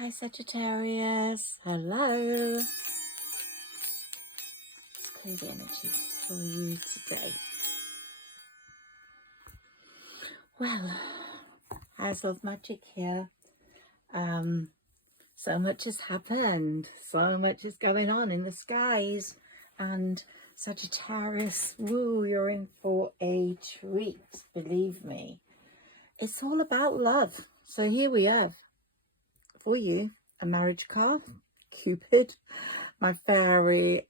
Hi Sagittarius, hello. Let's clear the energy for you today. Well, Higherself magic here. So much has happened, so much is going on in the skies, and Sagittarius, woo, you're in for a treat, believe me. It's all about love. So here we have for you a marriage card, Cupid, my fairy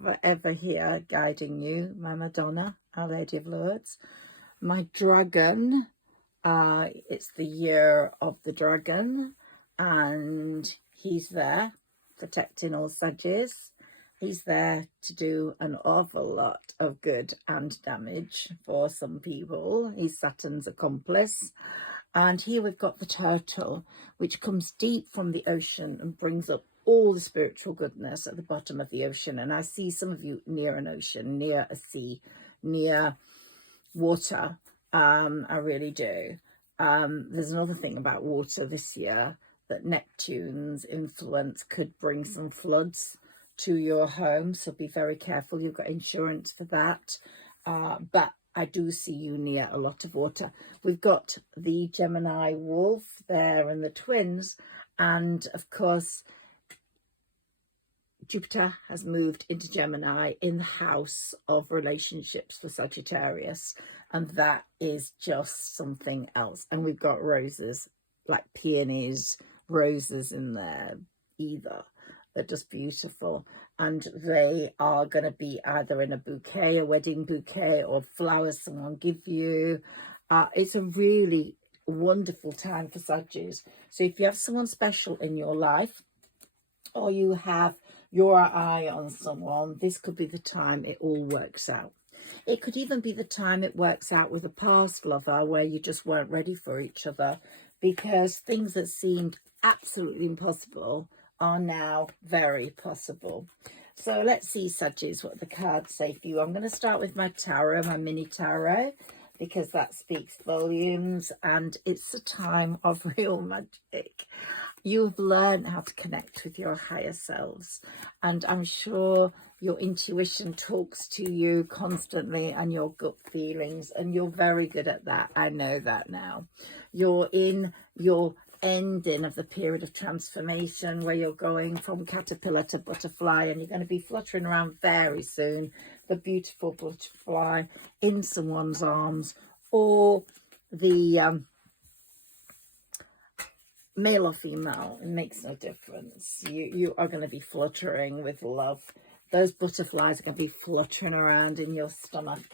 forever here guiding you, my Madonna, Our Lady of Lourdes, my dragon, it's the year of the dragon, and he's there protecting all Saggies. He's there to do an awful lot of good and damage for some people. He's Saturn's accomplice. And here we've got the turtle, which comes deep from the ocean and brings up all the spiritual goodness at the bottom of the ocean. And I see some of you near an ocean, near a sea, near water. I really do. There's another thing about water this year, that Neptune's influence could bring some floods to your home. So be very careful. You've got insurance for that. But I do see you near a lot of water. We've got the Gemini wolf there and the twins. And of course, Jupiter has moved into Gemini in the house of relationships for Sagittarius. And that is just something else. And we've got roses, like peonies, roses in there either. They're just beautiful. And they are going to be either in a bouquet, a wedding bouquet, or flowers someone give you. It's a really wonderful time for Saggies. So if you have someone special in your life, or you have your eye on someone, this could be the time it all works out. It could even be the time it works out with a past lover where you just weren't ready for each other, because things that seemed absolutely impossible are now very possible. So let's see, Saggies, what the cards say for you. I'm going to start with my tarot, my mini tarot, because that speaks volumes, and it's a time of real magic. You've learned how to connect with your higher selves, and I'm sure your intuition talks to you constantly, and your gut feelings, and you're very good at that. I know that now. You're in your ending of the period of transformation where you're going from caterpillar to butterfly, and you're going to be fluttering around very soon, the beautiful butterfly in someone's arms, or the male or female, it makes no difference. You are going to be fluttering with love. Those butterflies are going to be fluttering around in your stomach.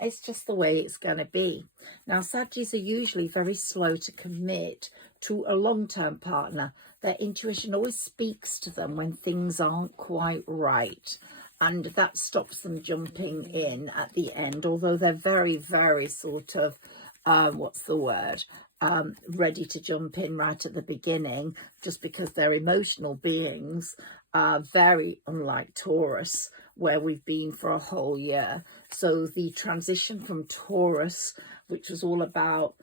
It's just the way it's going to be. Now, Saggies are usually very slow to commit to a long-term partner. Their intuition always speaks to them when things aren't quite right, and that stops them jumping in at the end, although they're very, very sort of, what's the word? Ready to jump in right at the beginning, just because they're emotional beings, very unlike Taurus, where we've been for a whole year. So the transition from Taurus, which was all about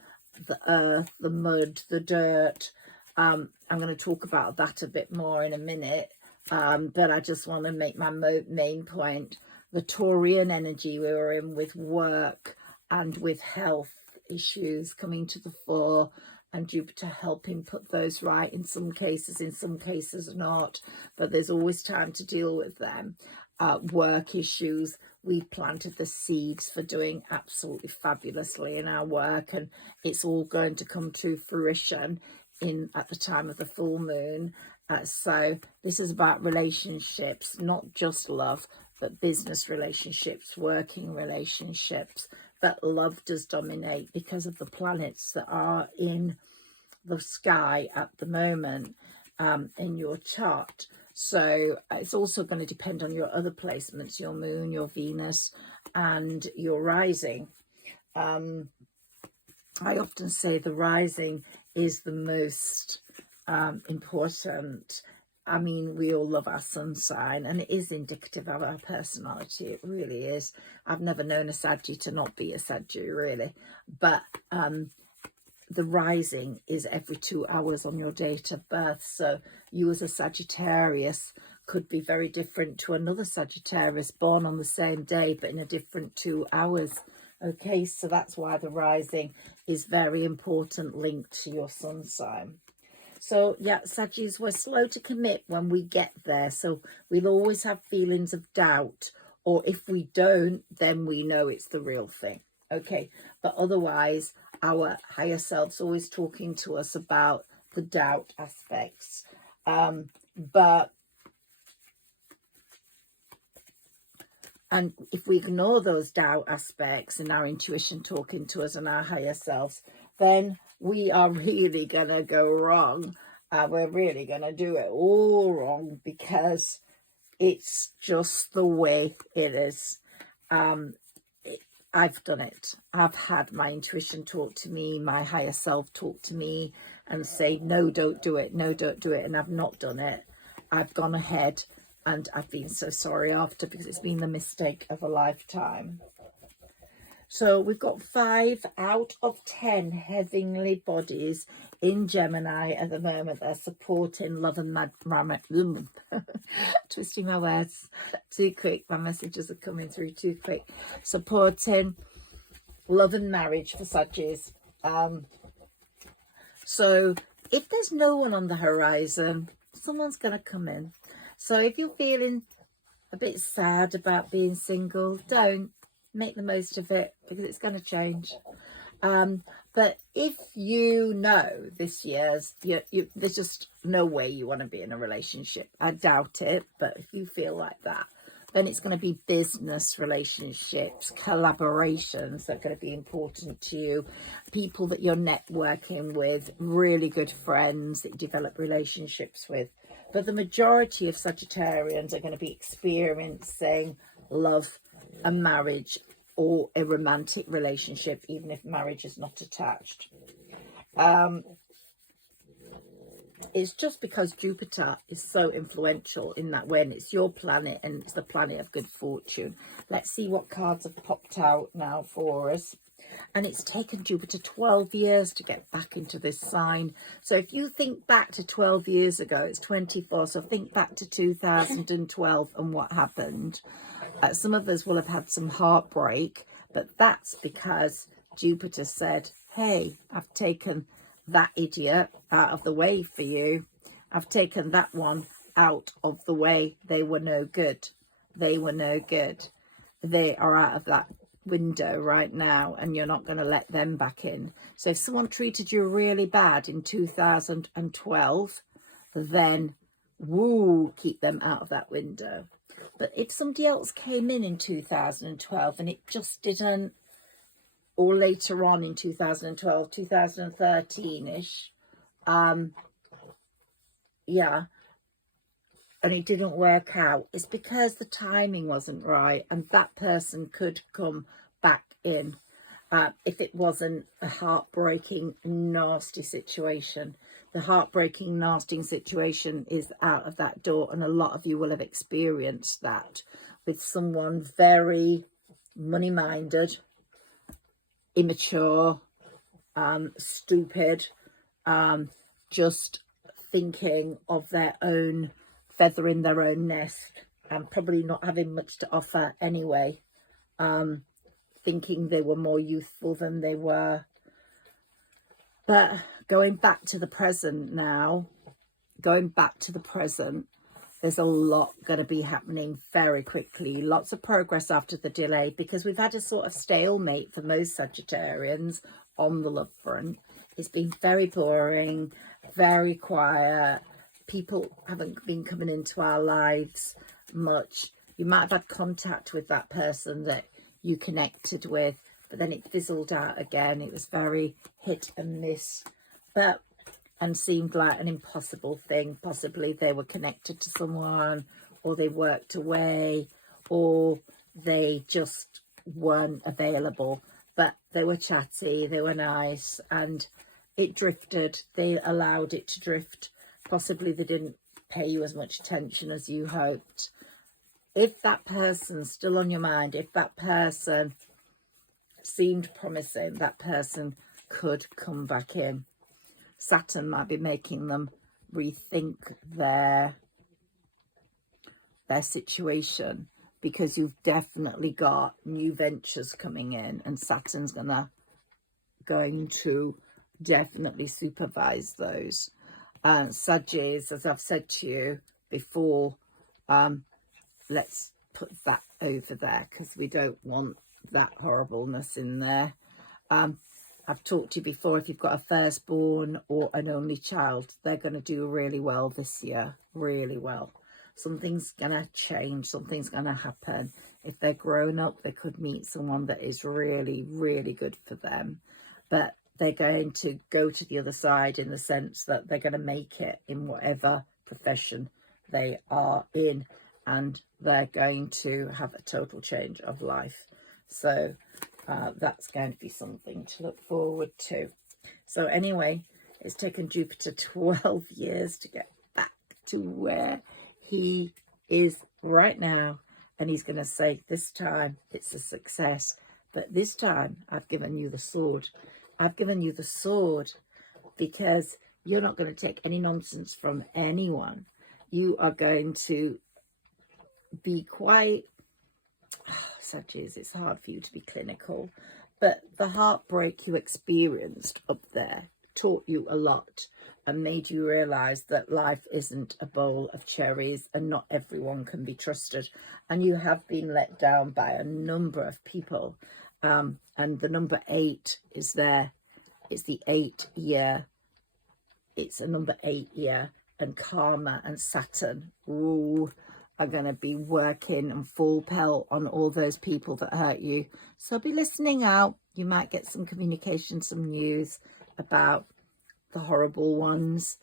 the earth, the mud, the dirt, I'm going to talk about that a bit more in a minute, but I just want to make my main point. The Taurian energy we were in with work and with health issues coming to the fore, and Jupiter helping put those right in some cases not, but there's always time to deal with them. Work issues, we've planted the seeds for doing absolutely fabulously in our work, and it's all going to come to fruition at the time of the full moon. So this is about relationships, not just love, but business relationships, working relationships. But love does dominate because of the planets that are in the sky at the moment in your chart. So it's also going to depend on your other placements, your moon, your Venus, and your rising. I often say the rising is the most important. I mean, we all love our sun sign, and it is indicative of our personality. It really is. I've never known a Saggy to not be a Saggy, really. But the rising is every 2 hours on your date of birth. So you as a Sagittarius could be very different to another Sagittarius born on the same day, but in a different 2 hours. Okay, so that's why the rising is very important, linked to your sun sign. So yeah, Saggies, we're slow to commit when we get there. So we'll always have feelings of doubt, or if we don't, then we know it's the real thing. Okay, but otherwise, our higher self's always talking to us about the doubt aspects. And if we ignore those doubt aspects and our intuition talking to us and our higher selves, then we are really going to go wrong. We're really going to do it all wrong, because it's just the way it is. I've done it. I've had my intuition talk to me, my higher self talk to me and say, no, don't do it. No, don't do it. And I've not done it. I've gone ahead and I've been so sorry after, because it's been the mistake of a lifetime. So we've got 5 out of 10 heavenly bodies in Gemini at the moment. They're supporting love and twisting my words too quick. My messages are coming through too quick. Supporting love and marriage for Saggies. So if there's no one on the horizon, someone's going to come in. So if you're feeling a bit sad about being single, don't. Make the most of it, because it's going to change. But if you know this year's, there's just no way you want to be in a relationship. I doubt it, but if you feel like that, then it's going to be business relationships, collaborations that are going to be important to you, people that you're networking with, really good friends that you develop relationships with. But the majority of Sagittarians are going to be experiencing love, a marriage, or a romantic relationship, even if marriage is not attached. It's just because Jupiter is so influential in that way, and it's your planet and it's the planet of good fortune. Let's see what cards have popped out now for us. And it's taken Jupiter 12 years to get back into this sign. So if you think back to 12 years ago, it's 24. So think back to 2012 and what happened. Some of us will have had some heartbreak, but that's because Jupiter said, hey, I've taken that idiot out of the way for you. I've taken that one out of the way. They were no good. They were no good. They are out of that window right now, and you're not going to let them back in. So if someone treated you really bad in 2012, then woo, keep them out of that window. But if somebody else came in 2012 and it just didn't, or later on in 2012, 2013-ish, yeah, and it didn't work out, it's because the timing wasn't right, and that person could come back in if it wasn't a heartbreaking, nasty situation. The heartbreaking, nasty situation is out of that door, and a lot of you will have experienced that with someone very money-minded, immature, stupid, just thinking of their own feather in their own nest, and probably not having much to offer anyway, thinking they were more youthful than they were. But going back to the present now, there's a lot going to be happening very quickly. Lots of progress after the delay, because we've had a sort of stalemate for most Sagittarians on the love front. It's been very boring, very quiet. People haven't been coming into our lives much. You might have had contact with that person that you connected with, but then it fizzled out again. It was very hit and miss, and seemed like an impossible thing. Possibly they were connected to someone, or they worked away, or they just weren't available. But they were chatty, they were nice, and it drifted. They allowed it to drift. Possibly they didn't pay you as much attention as you hoped. If that person's still on your mind, if that person seemed promising, that person could come back in. Saturn might be making them rethink their situation, because you've definitely got new ventures coming in, and Saturn's going to definitely supervise those. Sagittarius, as I've said to you before, let's put that over there because we don't want that horribleness in there. I've talked to you before, if you've got a firstborn or an only child, they're going to do really well this year, really well. Something's going to change, something's going to happen. If they're grown up, they could meet someone that is really, really good for them. But they're going to go to the other side in the sense that they're going to make it in whatever profession they are in, and they're going to have a total change of life. So that's going to be something to look forward to. So anyway, it's taken Jupiter 12 years to get back to where he is right now, and he's going to say this time it's a success, but this time I've given you the sword. I've given you the sword because you're not going to take any nonsense from anyone. You are going to be quite, Sagittarius, it's hard for you to be clinical, but the heartbreak you experienced up there taught you a lot and made you realize that life isn't a bowl of cherries and not everyone can be trusted. And you have been let down by a number of people. And the number 8 is there. It's the 8 year. It's a number 8 year, and karma and Saturn are going to be working and full pelt on all those people that hurt you. So be listening out. You might get some communication, some news about the horrible ones.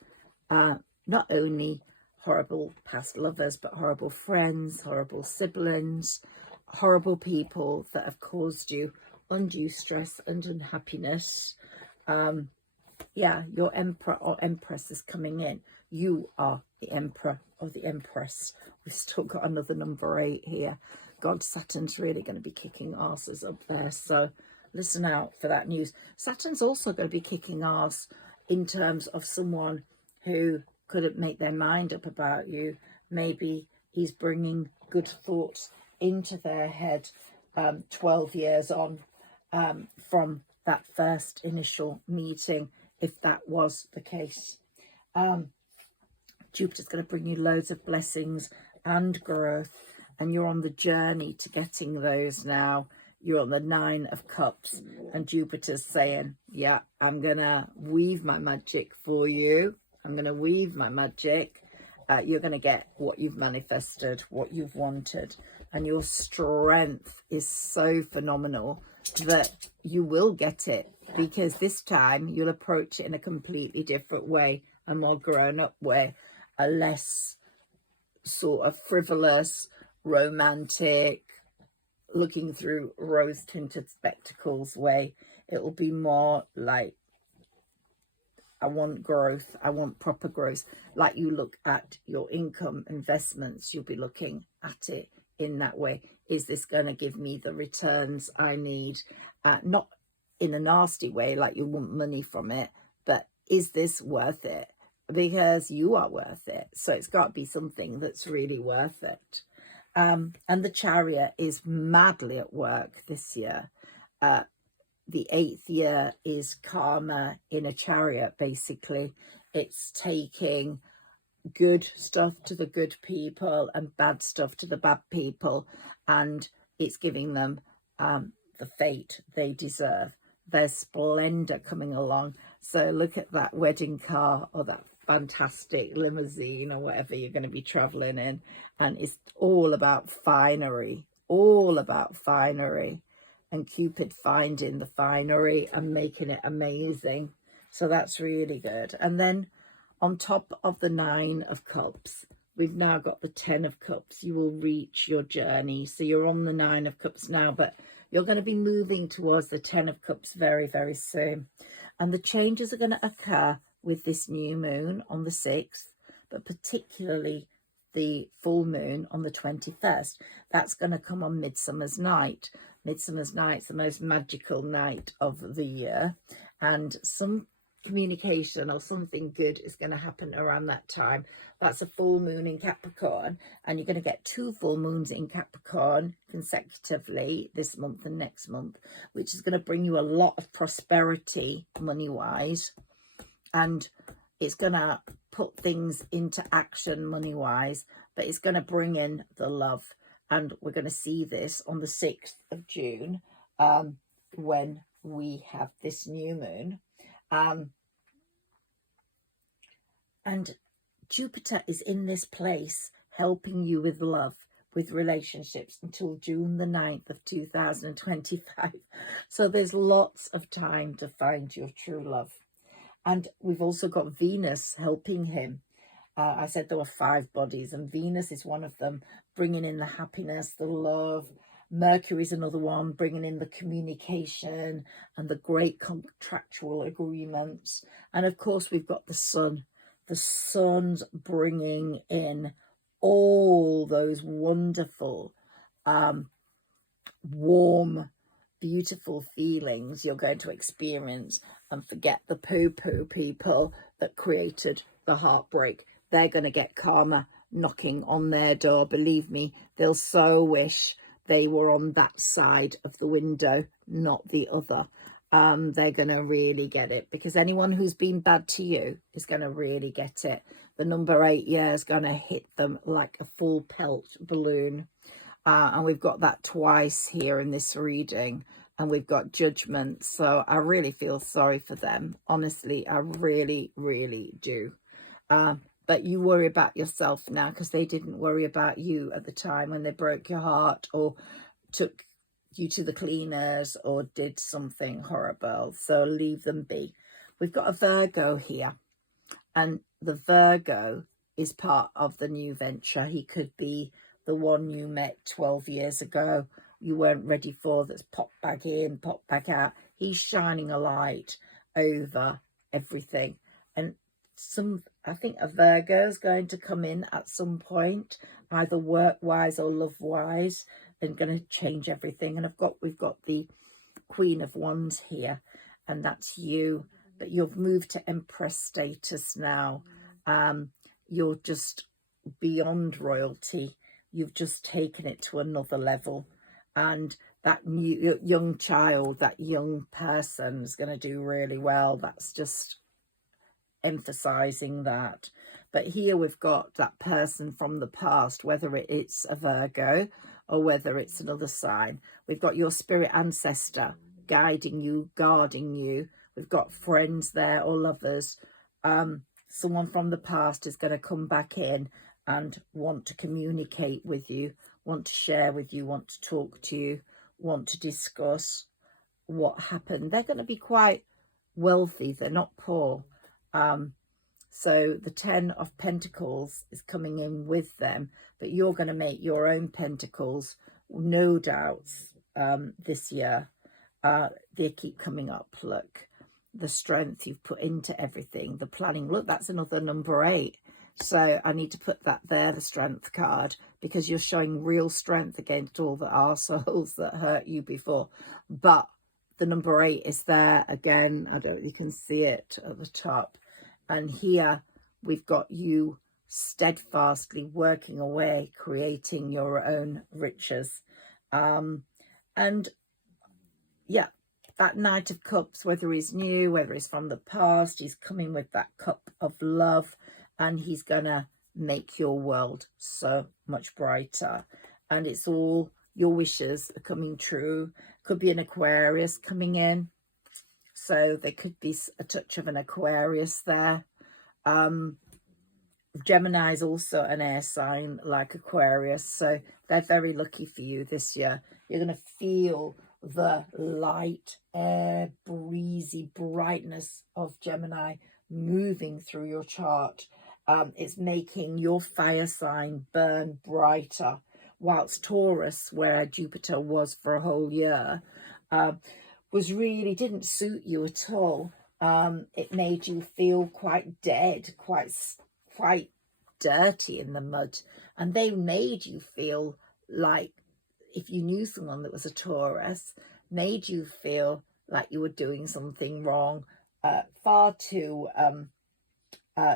Not only horrible past lovers, but horrible friends, horrible siblings, horrible people that have caused you undue stress and unhappiness. Yeah, your emperor or empress is coming in. You are the emperor or the empress. We've still got another number 8 here. God, Saturn's really going to be kicking asses up there. So listen out for that news. Saturn's also going to be kicking ass in terms of someone who couldn't make their mind up about you. Maybe he's bringing good thoughts into their head 12 years on from that first initial meeting, if that was the case. Jupiter's going to bring you loads of blessings and growth, and you're on the journey to getting those now. You're on the 9 of Cups, and Jupiter's saying, yeah, I'm going to weave my magic for you. I'm going to weave my magic. You're going to get what you've manifested, what you've wanted, and your strength is so phenomenal that you will get it, because this time you'll approach it in a completely different way, a more grown-up way, a less sort of frivolous, romantic, looking through rose-tinted spectacles way. It will be more like, I want growth, I want proper growth. Like you look at your income, investments, you'll be looking at it in that way. Is this going to give me the returns I need? Not in a nasty way, like you want money from it, but is this worth it? Because you are worth it. So it's got to be something that's really worth it. And the Chariot is madly at work this year. The 8th year is karma in a chariot, basically. It's taking good stuff to the good people and bad stuff to the bad people, and it's giving them the fate they deserve. There's splendor coming along. So look at that wedding car or that fantastic limousine or whatever you're going to be traveling in, and it's all about finery, all about finery, and Cupid finding the finery and making it amazing. So that's really good. And then on top of the 9 of Cups, we've now got the 10 of Cups. You will reach your journey. So you're on the 9 of Cups now, but you're going to be moving towards the 10 of Cups very, very soon. And the changes are going to occur with this new moon on the 6th, but particularly the full moon on the 21st. That's going to come on Midsummer's Night. Midsummer's Night's the most magical night of the year. and some communication or something good is going to happen around that time. That's a full moon in Capricorn, and you're going to get 2 full moons in Capricorn consecutively this month and next month, which is going to bring you a lot of prosperity money wise, and it's going to put things into action money wise, but it's going to bring in the love. And we're going to see this on the 6th of June when we have this new moon. And Jupiter is in this place helping you with love, with relationships until June the 9th of 2025. So there's lots of time to find your true love. And we've also got Venus helping him. I said there were 5 bodies, and Venus is one of them, bringing in the happiness, the love. Mercury is another one, bringing in the communication and the great contractual agreements. And of course, we've got the sun. The sun's bringing in all those wonderful, warm, beautiful feelings you're going to experience, and forget the poo-poo people that created the heartbreak. They're going to get karma knocking on their door. Believe me, they'll so wish they were on that side of the window, not the other. They're going to really get it, because anyone who's been bad to you is going to really get it. The number 8 is going to hit them like a full pelt balloon. And we've got that twice here in this reading, and we've got judgment. So I really feel sorry for them. Honestly, I really, really do. But you worry about yourself now, because they didn't worry about you at the time when they broke your heart or took you to the cleaners or did something horrible. So leave them be. We've got a Virgo here, and the Virgo is part of the new venture. He could be the one you met 12 years ago, you weren't ready for, that's popped back in, popped back out. He's shining a light over everything. And I think a Virgo is going to come in at some point, either work-wise or love-wise, and going to change everything. And we've got the Queen of Wands here, and that's you. But you've moved to Empress status now. You're just beyond royalty. You've just taken it to another level. And that new young child, that young person is going to do really well. That's just emphasizing that. But here we've got that person from the past, whether it's a Virgo or whether it's another sign. We've got your spirit ancestor guiding you, guarding you. We've got friends there or lovers. Someone from the past is going to come back in and want to communicate with you, want to share with you, want to talk to you, want to discuss what happened. They're going to be quite wealthy. They're not poor. So the 10 of Pentacles is coming in with them, but you're going to make your own pentacles, no doubts, this year. They keep coming up. Look, the strength you've put into everything, the planning. Look, that's another number 8. So I need to put that there, the strength card, because you're showing real strength against all the arseholes that hurt you before. But the number 8 is there again. I don't know if you can see it at the top. And here we've got you steadfastly working away, creating your own riches. And yeah, that Knight of Cups, whether he's new, whether he's from the past, he's coming with that cup of love, and he's gonna make your world so much brighter. And it's all your wishes are coming true. Could be an Aquarius coming in, so there could be a touch of an Aquarius there. Gemini is also an air sign like Aquarius, so they're very lucky for you this year. You're going to feel the light, air, breezy brightness of Gemini moving through your chart. It's making your fire sign burn brighter, whilst Taurus, where Jupiter was for a whole year, didn't suit you at all. It made you feel quite dead, quite dirty in the mud, and they made you feel like, if you knew someone that was a Taurus, made you feel like you were doing something wrong, far too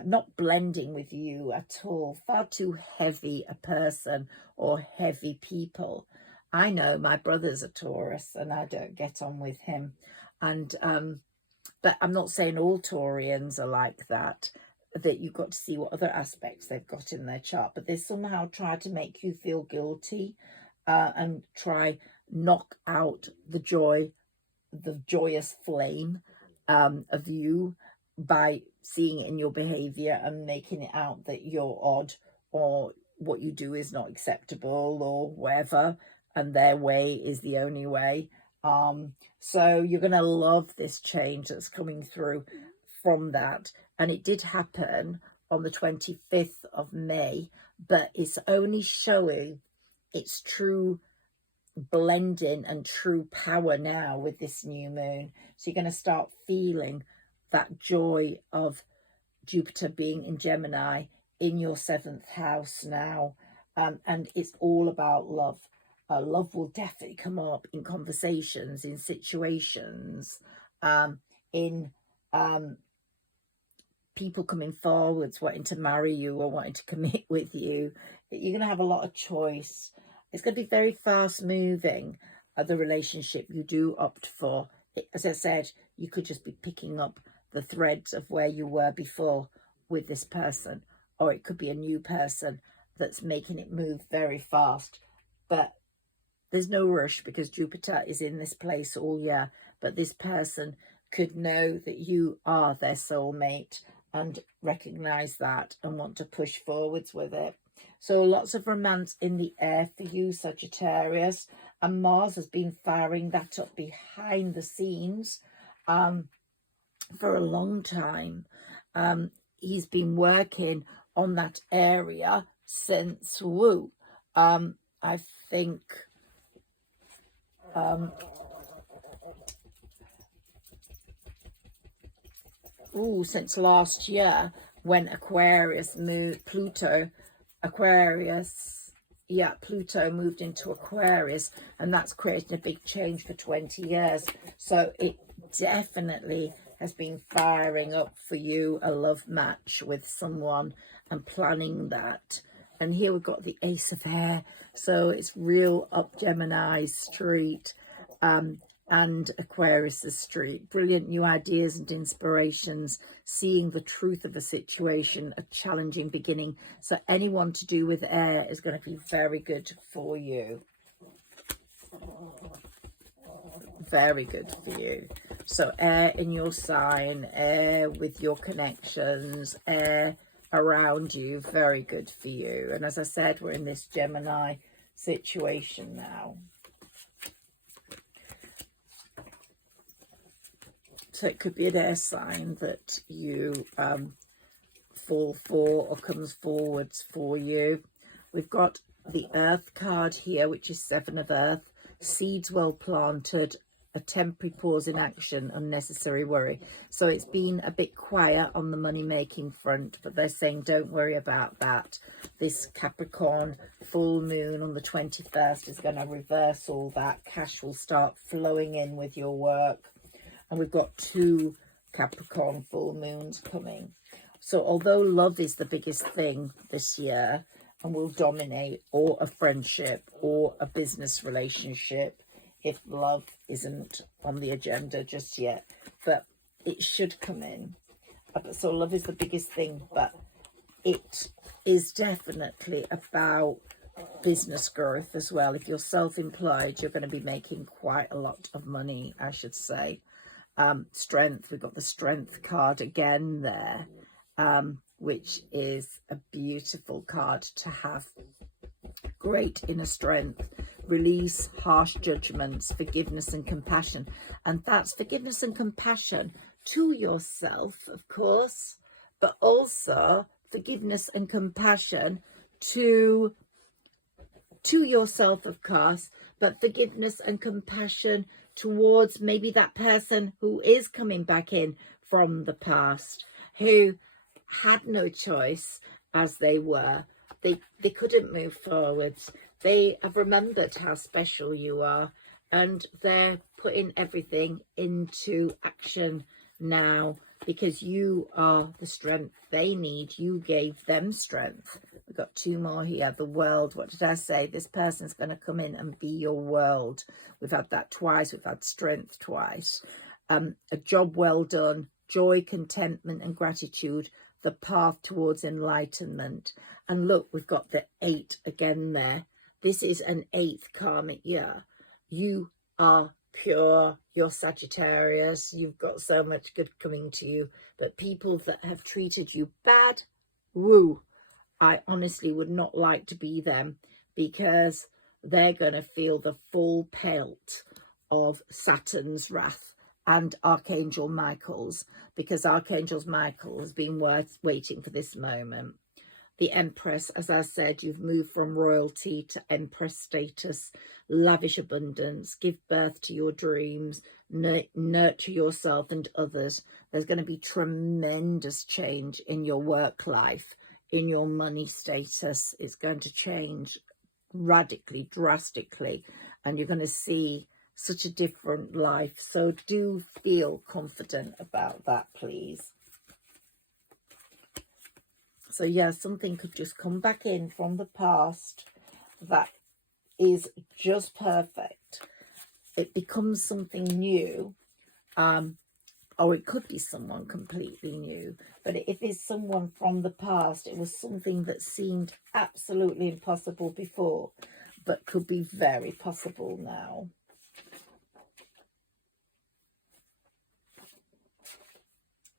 not blending with you at all, far too heavy a person or heavy people. I know my brother's a Taurus and I don't get on with him. And but I'm not saying all Taurians are like that, that you've got to see what other aspects they've got in their chart. But they somehow try to make you feel guilty and try knock out the joy, the joyous flame of you by seeing it in your behavior and making it out that you're odd or what you do is not acceptable or whatever, and their way is the only way. So you're going to love this change that's coming through from that. And it did happen on the 25th of May, but it's only showing its true blending and true power now with this new moon. So you're going to start feeling that joy of Jupiter being in Gemini in your 7th house now. And it's all about love. Love will definitely come up in conversations, in situations, in people coming forwards wanting to marry you or wanting to commit with you. You're going to have a lot of choice. It's going to be very fast moving, the relationship you do opt for. As I said, you could just be picking up the threads of where you were before with this person, or it could be a new person that's making it move very fast. But there's no rush because Jupiter is in this place all year. But this person could know that you are their soulmate and recognize that and want to push forwards with it. So lots of romance in the air for you, Sagittarius. And Mars has been firing that up behind the scenes for a long time. He's been working on that area since, I think... since last year when Aquarius moved, Pluto moved into Aquarius, and that's creating a big change for 20 years. So it definitely has been firing up for you, a love match with someone and planning that. And here we've got the Ace of Air, so it's real up Gemini's street and Aquarius's street. Brilliant new ideas and inspirations, seeing the truth of a situation, a challenging beginning. So anyone to do with air is going to be very good for you. Very good for you. So air in your sign, air with your connections, air around you, very good for you. And as I said, we're in this Gemini situation now. So it could be an air sign that you fall for or comes forwards for you. We've got the Earth card here, which is 7 of Earth. Seeds well planted, a temporary pause in action, unnecessary worry. So it's been a bit quiet on the money-making front, but they're saying don't worry about that. This Capricorn full moon on the 21st is going to reverse all that. Cash will start flowing in with your work. And we've got 2 Capricorn full moons coming. So although love is the biggest thing this year and will dominate, or a friendship or a business relationship, if love isn't on the agenda just yet, but it should come in. So love is the biggest thing, but it is definitely about business growth as well. If you're self-employed, you're going to be making quite a lot of money, I should say. Strength, we've got the Strength card again there, which is a beautiful card to have. Great inner strength, release harsh judgments, forgiveness and compassion. And that's forgiveness and compassion to yourself, of course, but also forgiveness and compassion to yourself, of course, but forgiveness and compassion towards maybe that person who is coming back in from the past, who had no choice as they were. They couldn't move forwards. They have remembered how special you are, and they're putting everything into action now, because you are the strength they need. You gave them strength. We've got 2 more here. The world. What did I say? This person's going to come in and be your world. We've had that twice. We've had strength twice. A job well done. Joy, contentment and gratitude. The path towards enlightenment. And look, we've got the 8 again there. This is an 8th karmic year. You are pure. You're Sagittarius. You've got so much good coming to you. But people that have treated you bad, woo, I honestly would not like to be them, because they're going to feel the full pelt of Saturn's wrath and Archangel Michael's, because Archangel Michael has been waiting for this moment. The Empress, as I said, you've moved from royalty to Empress status, lavish abundance, give birth to your dreams, nurture yourself and others. There's going to be tremendous change in your work life, in your money status. It's going to change radically, drastically, and you're going to see such a different life. So do feel confident about that, please. So yeah, something could just come back in from the past that is just perfect. It becomes something new, or it could be someone completely new. But if it's someone from the past, it was something that seemed absolutely impossible before, but could be very possible now.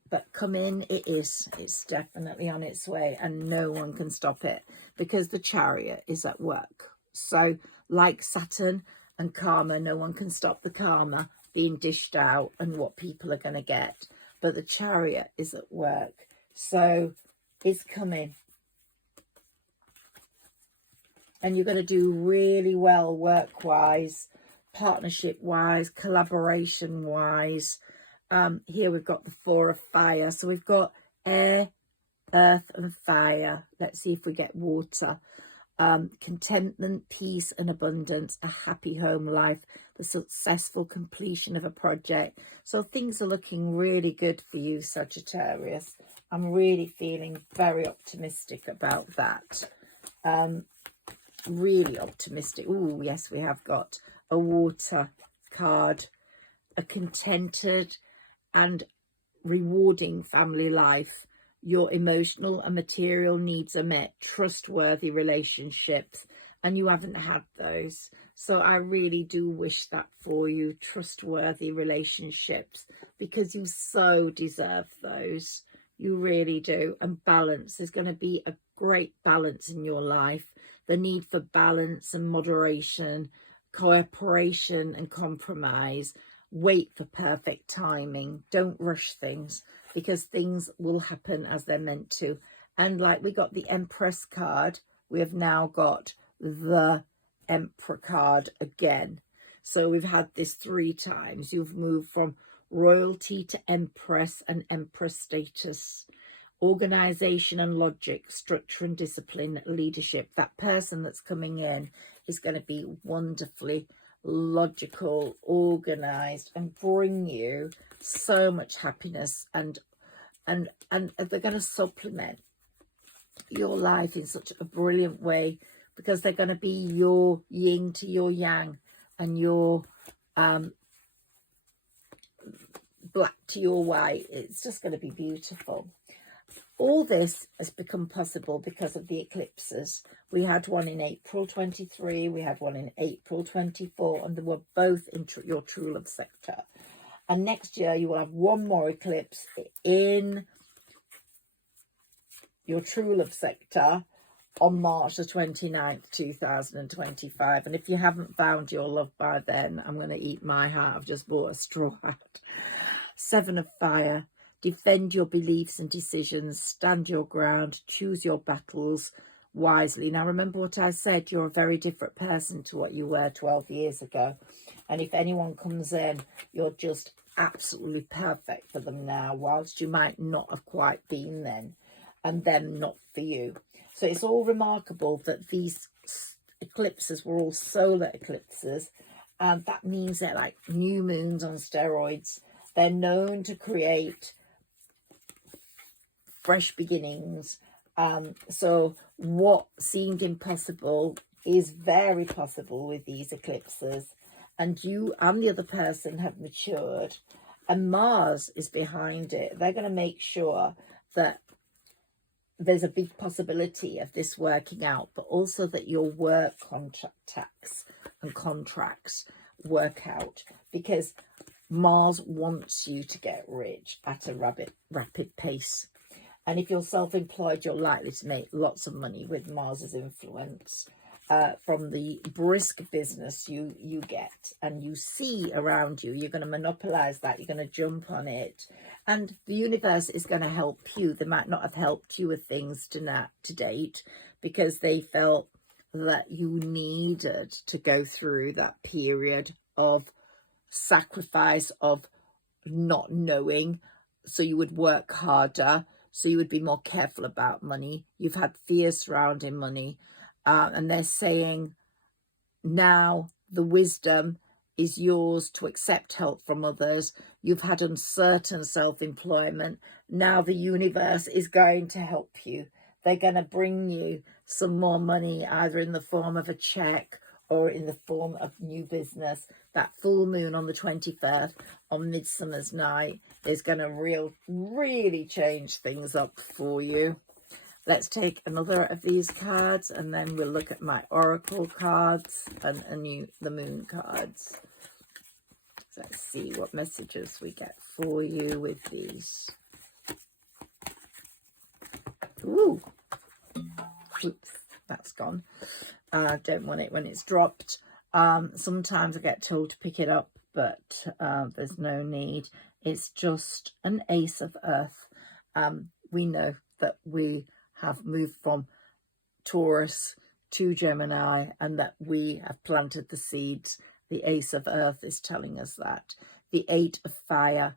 But come in, it is. It's definitely on its way, and no one can stop it, because the Chariot is at work. So like Saturn and karma, no one can stop the karma being dished out and what people are going to get. But the Chariot is at work. So it's coming. And you're going to do really well work-wise, partnership-wise, collaboration-wise. Here we've got the 4 of fire. So we've got air, earth and fire. Let's see if we get water. Contentment, peace and abundance, a happy home life, the successful completion of a project. So things are looking really good for you, Sagittarius. I'm really feeling very optimistic about that. Really optimistic. Oh, yes, we have got a water card, a contented and rewarding family life. Your emotional and material needs are met, trustworthy relationships, and you haven't had those. So I really do wish that for you, trustworthy relationships, because you so deserve those. You really do. And balance, there's going to be a great balance in your life. The need for balance and moderation, cooperation and compromise. Wait for perfect timing. Don't rush things, because things will happen as they're meant to. And like we got the Empress card, we have now got the Emperor card again. So we've had this 3 times. You've moved from royalty to Empress and Empress status. Organization and logic, structure and discipline, leadership. That person that's coming in is going to be wonderfully logical, organized, and bring you so much happiness, and they're going to supplement your life in such a brilliant way, because they're going to be your yin to your yang, and your black to your white. It's just going to be beautiful. All this has become possible because of the eclipses. We had one in April 23, we had one in April 24, and they were both in your true love sector. And next year you will have one more eclipse in your true love sector on March the 29th, 2025. And if you haven't found your love by then, I'm going to eat my heart. I've just bought a straw hat. 7 of fire. Defend your beliefs and decisions, stand your ground, choose your battles wisely. Now, remember what I said, you're a very different person to what you were 12 years ago. And if anyone comes in, you're just absolutely perfect for them now, whilst you might not have quite been then, and them not for you. So it's all remarkable that these eclipses were all solar eclipses, that means they're like new moons on steroids. They're known to create fresh beginnings. So what seemed impossible is very possible with these eclipses. And you and the other person have matured, and Mars is behind it. They're going to make sure that there's a big possibility of this working out, but also that your work contacts and contracts work out, because Mars wants you to get rich at a rapid pace. And if you're self-employed, you're likely to make lots of money with Mars's influence. From the brisk business you get and you see around you, you're going to monopolize that, you're going to jump on it, and the universe is going to help you. They might not have helped you with things to date because they felt that you needed to go through that period of sacrifice, of not knowing, so you would work harder, so you would be more careful about money. You've had fear surrounding money. And they're saying now the wisdom is yours to accept help from others. You've had uncertain self-employment. Now the universe is going to help you. They're going to bring you some more money, either in the form of a check or in the form of new business. That full moon on the 21st on Midsummer's Night is going to really change things up for you. Let's take another of these cards, and then we'll look at my oracle cards and the moon cards. So let's see what messages we get for you with these. Ooh. Oops, that's gone. I don't want it when it's dropped. Sometimes I get told to pick it up, but there's no need. It's just an Ace of Earth. We know that we have moved from Taurus to Gemini and that we have planted the seeds. The Ace of Earth is telling us that. The Eight of Fire,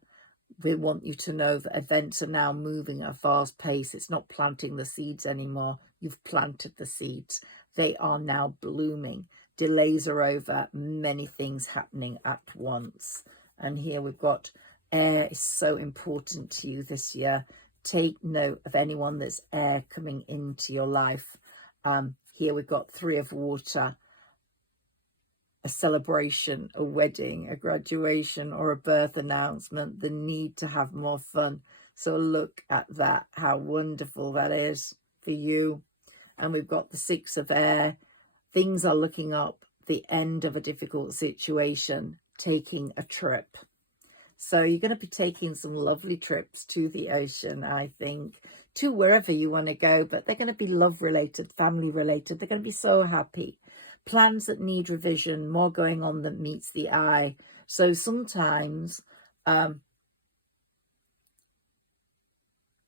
we want you to know that events are now moving at a fast pace. It's not planting the seeds anymore. You've planted the seeds. They are now blooming. Delays are over. Many things happening at once. And here we've got air is so important to you this year. Take note of anyone that's air coming into your life. Here we've got Three of Water, a celebration, a wedding, a graduation, or a birth announcement, the need to have more fun. So look at that, how wonderful that is for you. And we've got the Six of Air. Things are looking up, the end of a difficult situation, taking a trip. So you're going to be taking some lovely trips to the ocean, I think, to wherever you want to go. But they're going to be love-related, family-related. They're going to be so happy. Plans that need revision, more going on than meets the eye. So sometimes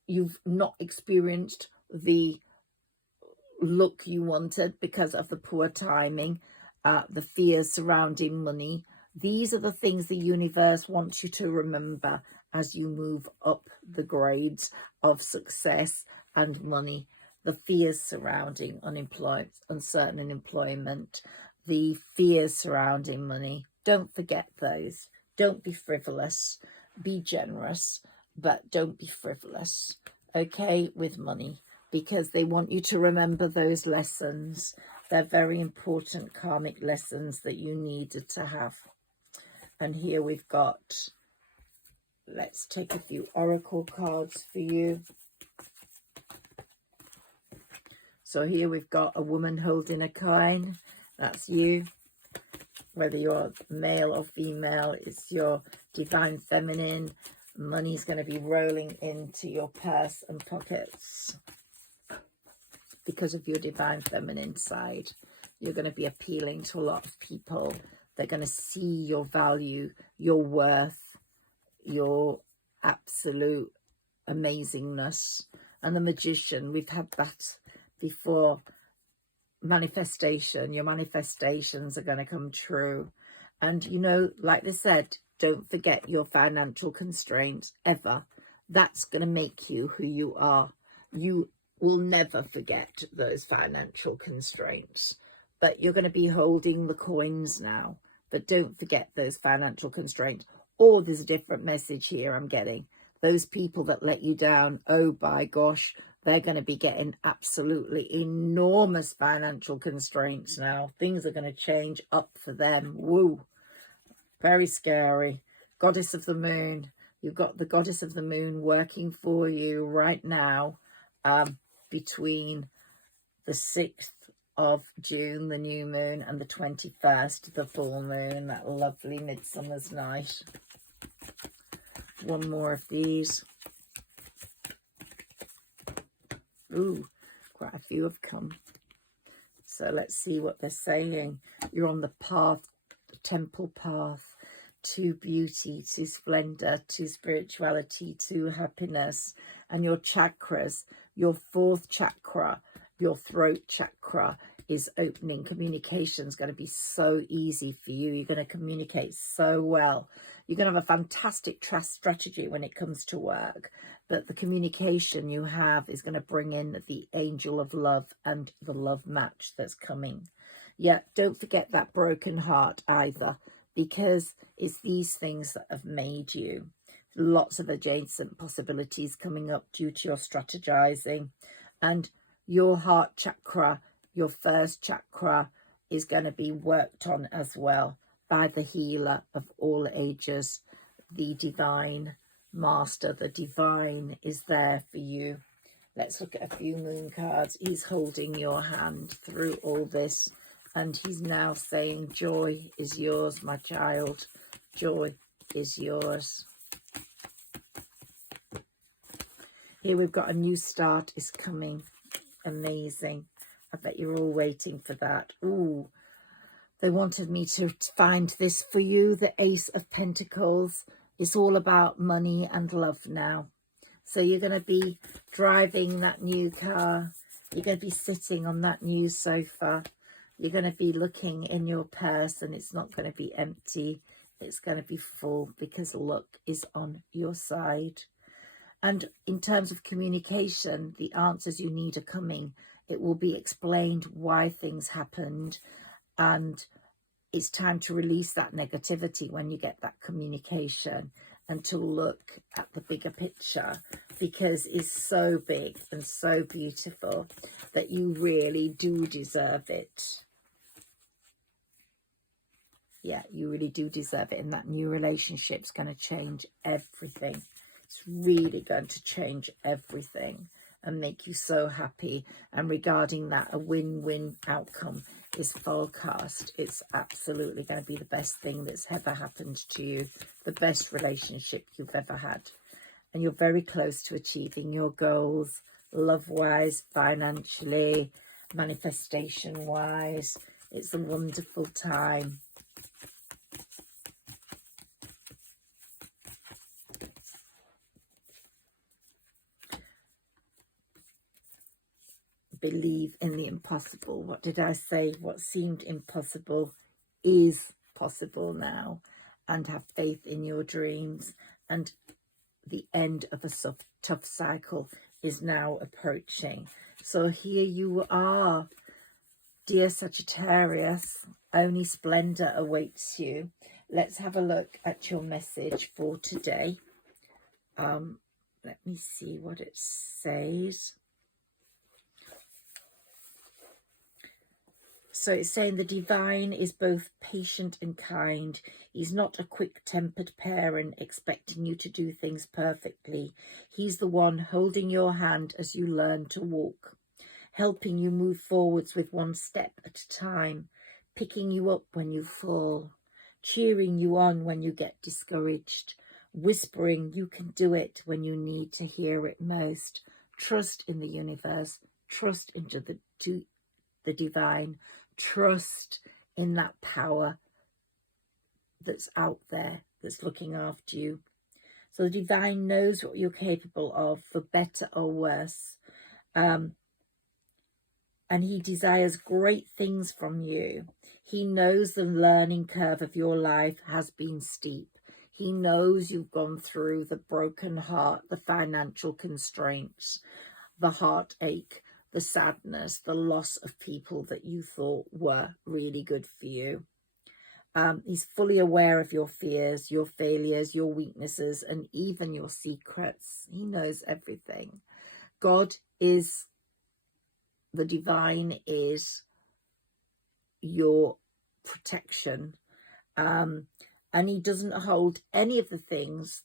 you've not experienced the look you wanted because of the poor timing, the fears surrounding money. These are the things the universe wants you to remember as you move up the grades of success and money. The fears surrounding uncertain employment, the fears surrounding money. Don't forget those. Don't be frivolous. Be generous, but don't be frivolous, okay, with money, because they want you to remember those lessons. They're very important karmic lessons that you needed to have. And here we've got, let's take a few oracle cards for you. So here we've got a woman holding a coin. That's you. Whether you're male or female, it's your divine feminine. Money's going to be rolling into your purse and pockets because of your divine feminine side. You're going to be appealing to a lot of people. They're going to see your value, your worth, your absolute amazingness. And the Magician, we've had that before. Manifestation, your manifestations are going to come true. And, you know, like they said, don't forget your financial constraints ever. That's going to make you who you are. You will never forget those financial constraints. But you're going to be holding the coins now. But don't forget those financial constraints. Or there's a different message here I'm getting. Those people that let you down, oh by gosh, they're going to be getting absolutely enormous financial constraints now. Things are going to change up for them. Woo. Very scary. Goddess of the Moon. You've got the Goddess of the Moon working for you right now, between the 6th of June, the new moon, and the 21st, the full moon, that lovely midsummer's night. One more of these. Ooh, quite a few have come. So let's see what they're saying. You're on the path, the temple path, to beauty, to splendor, to spirituality, to happiness. And your chakras, your 4th chakra, your throat chakra is opening. Communication is going to be so easy for you. You're going to communicate so well. You're going to have a fantastic strategy when it comes to work. But the communication you have is going to bring in the angel of love and the love match that's coming. Yeah, don't forget that broken heart either, because it's these things that have made you. Lots of adjacent possibilities coming up due to your strategizing. And your heart chakra, your 1st chakra, is going to be worked on as well by the healer of all ages, the divine master. The divine is there for you. Let's look at a few moon cards. He's holding your hand through all this, and he's now saying, joy is yours, my child. Joy is yours. Here we've got a new start is coming. Amazing. I bet you're all waiting for that. Ooh, they wanted me to find this for you. The Ace of Pentacles. It's all about money and love now. So you're going to be driving that new car. You're going to be sitting on that new sofa. You're going to be looking in your purse, and it's not going to be empty. It's going to be full, because luck is on your side. And in terms of communication, the answers you need are coming. It will be explained why things happened, and it's time to release that negativity when you get that communication, and to look at the bigger picture, because it's so big and so beautiful that you really do deserve it. Yeah, you really do deserve it. And that new relationship's going to change everything. It's really going to change everything and make you so happy. And regarding that, a win-win outcome is forecast. It's absolutely going to be the best thing that's ever happened to you, the best relationship you've ever had. And you're very close to achieving your goals, love-wise, financially, manifestation-wise. It's a wonderful time. Believe in the impossible. What did I say? What seemed impossible is possible now. And have faith in your dreams. And the end of a tough cycle is now approaching. So here you are, dear Sagittarius. Only splendor awaits you. Let's have a look at your message for today. Let me see what it says. So it's saying the divine is both patient and kind. He's not a quick-tempered parent expecting you to do things perfectly. He's the one holding your hand as you learn to walk, helping you move forwards with one step at a time, picking you up when you fall, cheering you on when you get discouraged, whispering you can do it when you need to hear it most. Trust in the universe, trust into the divine, trust in that power that's out there, that's looking after you. So the divine knows what you're capable of, for better or worse. And he desires great things from you. He knows the learning curve of your life has been steep. He knows you've gone through the broken heart, the financial constraints, the heartache, the sadness, the loss of people that you thought were really good for you. He's fully aware of your fears, your failures, your weaknesses, and even your secrets. He knows everything. God is, the divine is your protection. And he doesn't hold any of the things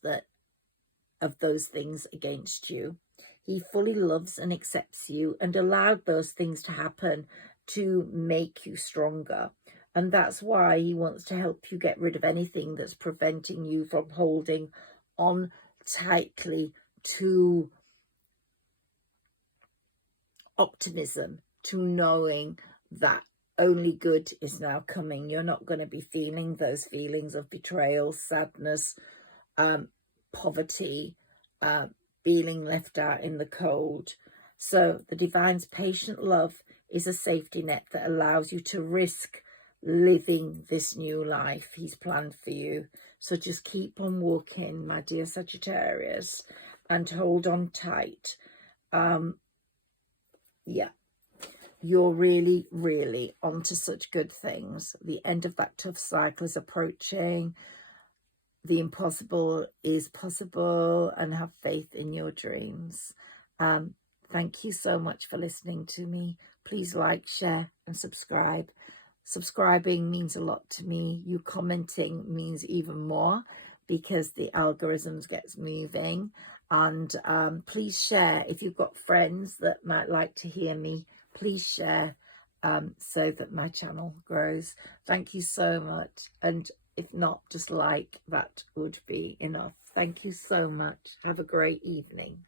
of those things against you. He fully loves and accepts you and allowed those things to happen to make you stronger. And that's why he wants to help you get rid of anything that's preventing you from holding on tightly to optimism, to knowing that only good is now coming. You're not going to be feeling those feelings of betrayal, sadness, poverty, feeling left out in the cold. So the divine's patient love is a safety net that allows you to risk living this new life he's planned for you. So just keep on walking, my dear Sagittarius, and hold on tight. Yeah, you're really, really onto such good things. The end of that tough cycle is approaching. The impossible is possible, and have faith in your dreams. Thank you so much for listening to me. Please like, share, and subscribe. Subscribing means a lot to me. You commenting means even more, because the algorithms gets moving. And please share if you've got friends that might like to hear me. Please share so that my channel grows. Thank you so much. And if not, just like, that would be enough. Thank you so much. Have a great evening.